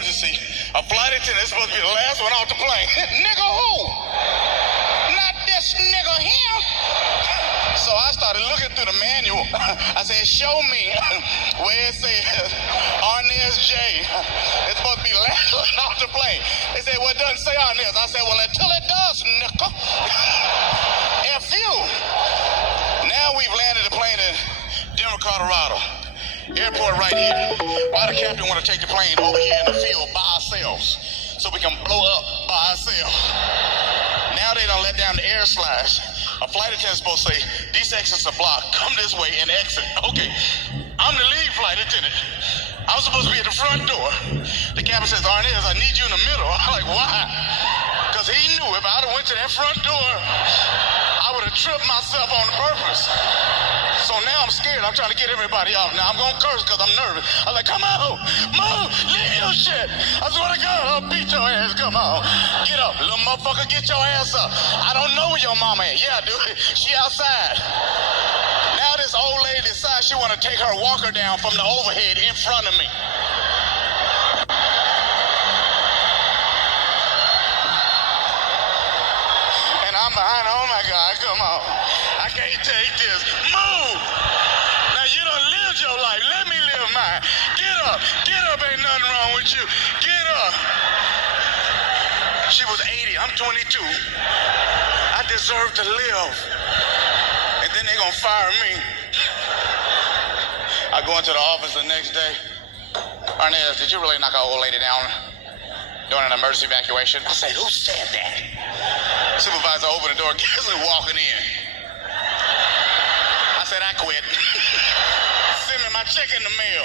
emergency. A flight attendant is supposed to be the last one off the plane. Nigga who? Not this nigga him. So I started looking through the manual. I said, show me where it says Arnez J. It's supposed to be the last one off the plane. They said, well, it doesn't say Arnez. I said, well, until it does, nigga. F you. Now we've landed the plane in Denver, Colorado. Airport right here. Why the captain want to take the plane over here in the field by ourselves so we can blow up by ourselves? Now they done let down the air slides. A flight attendant's supposed to say, these exits are blocked. Come this way and exit. Okay, I'm the lead flight attendant. I was supposed to be at the front door. The captain says, Arnez, I need you in the middle. I'm like, why? Because he knew if I'd have went to that front door, I would have tripped myself on purpose. So now I'm scared. I'm trying to get everybody out. Now I'm going to curse because I'm nervous. I'm like, come on, move, leave your shit. I swear to God, I'll beat your ass. Come on. Get up, little motherfucker, get your ass up. I don't know where your mama is. Yeah, dude, she outside. Now this old lady decides she want to take her walker down from the overhead in front of me. And I'm behind her. Oh my God, come on. I can't take this. Move. Now you done lived your life. Let me live mine. Get up. Get up. Ain't nothing wrong with you. Get up. She was 80. I'm 22. I deserve to live. And then they gonna fire me. I go into the office the next day. Arnez, did you really knock an old lady down during an emergency evacuation? I said, who said that? Supervisor opened the door. Guess who's walking in? I said, I quit. Send me my check in the mail.